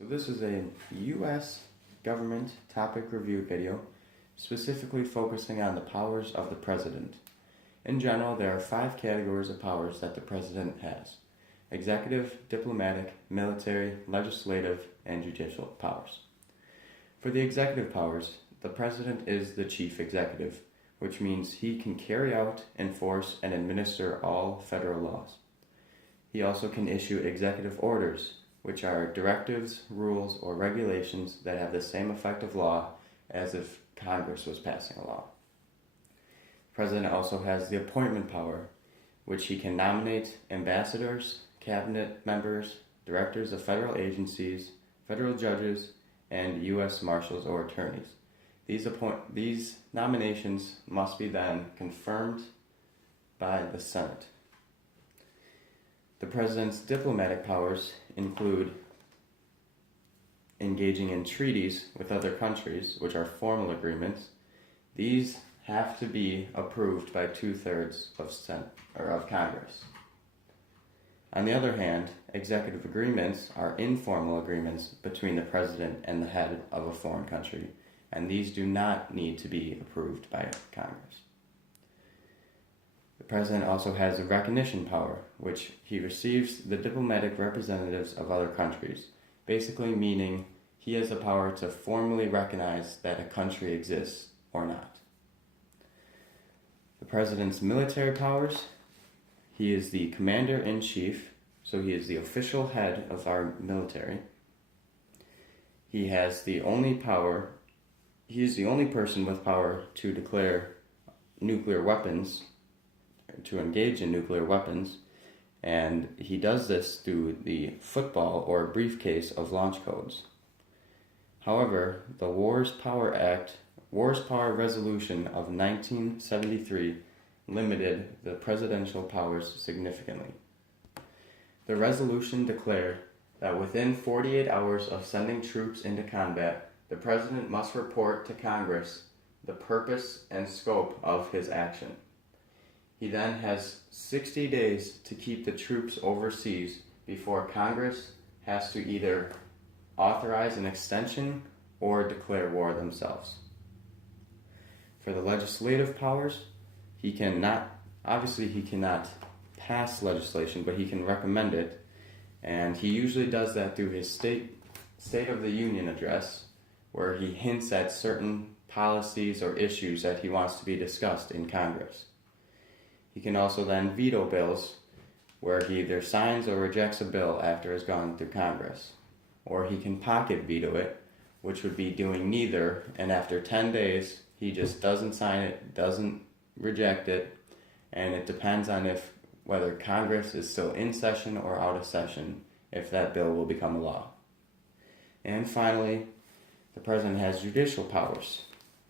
So this is a U.S. government topic review video, specifically focusing on the powers of the president. In general, there are 5 categories of powers that the president has: executive, diplomatic, military, legislative, and judicial powers. For the executive powers, the president is the chief executive, which means he can carry out, enforce, and administer all federal laws. He also can issue executive orders, which are directives, rules, or regulations that have the same effect of law as if Congress was passing a law. The president also has the appointment power, which he can nominate ambassadors, cabinet members, directors of federal agencies, federal judges, and U.S. marshals or attorneys. These nominations must be then confirmed by the Senate. The president's diplomatic powers include engaging in treaties with other countries, which are formal agreements. These have to be approved by 2/3 of Congress. On the other hand, executive agreements are informal agreements between the president and the head of a foreign country, and these do not need to be approved by Congress. The president also has a recognition power, which he receives the diplomatic representatives of other countries, basically meaning he has the power to formally recognize that a country exists or not. The president's military powers: he is the commander-in-chief, so he is the official head of our military. He is the only person with power to declare nuclear weapons, to engage in nuclear weapons, and he does this through the football or briefcase of launch codes. However, the Wars Power Resolution of 1973 limited the presidential powers significantly. The resolution declared that within 48 hours of sending troops into combat, the president must report to Congress the purpose and scope of his action. He then has 60 days to keep the troops overseas before Congress has to either authorize an extension or declare war themselves. For the legislative powers, he cannot pass legislation, but he can recommend it, and he usually does that through his State of the Union address, where he hints at certain policies or issues that he wants to be discussed in Congress. He can also then veto bills, where he either signs or rejects a bill after it's gone through Congress. Or he can pocket veto it, which would be doing neither, and after 10 days, he just doesn't sign it, doesn't reject it, and it depends on whether Congress is still in session or out of session, if that bill will become a law. And finally, the president has judicial powers,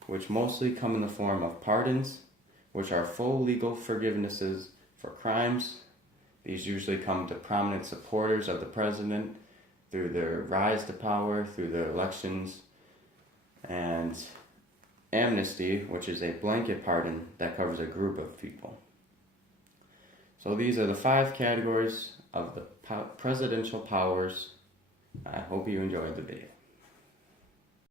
which mostly come in the form of pardons, which are full legal forgivenesses for crimes. These usually come to prominent supporters of the president through their rise to power, through their elections, and amnesty, which is a blanket pardon that covers a group of people. So these are the 5 categories of the presidential powers. I hope you enjoyed the video.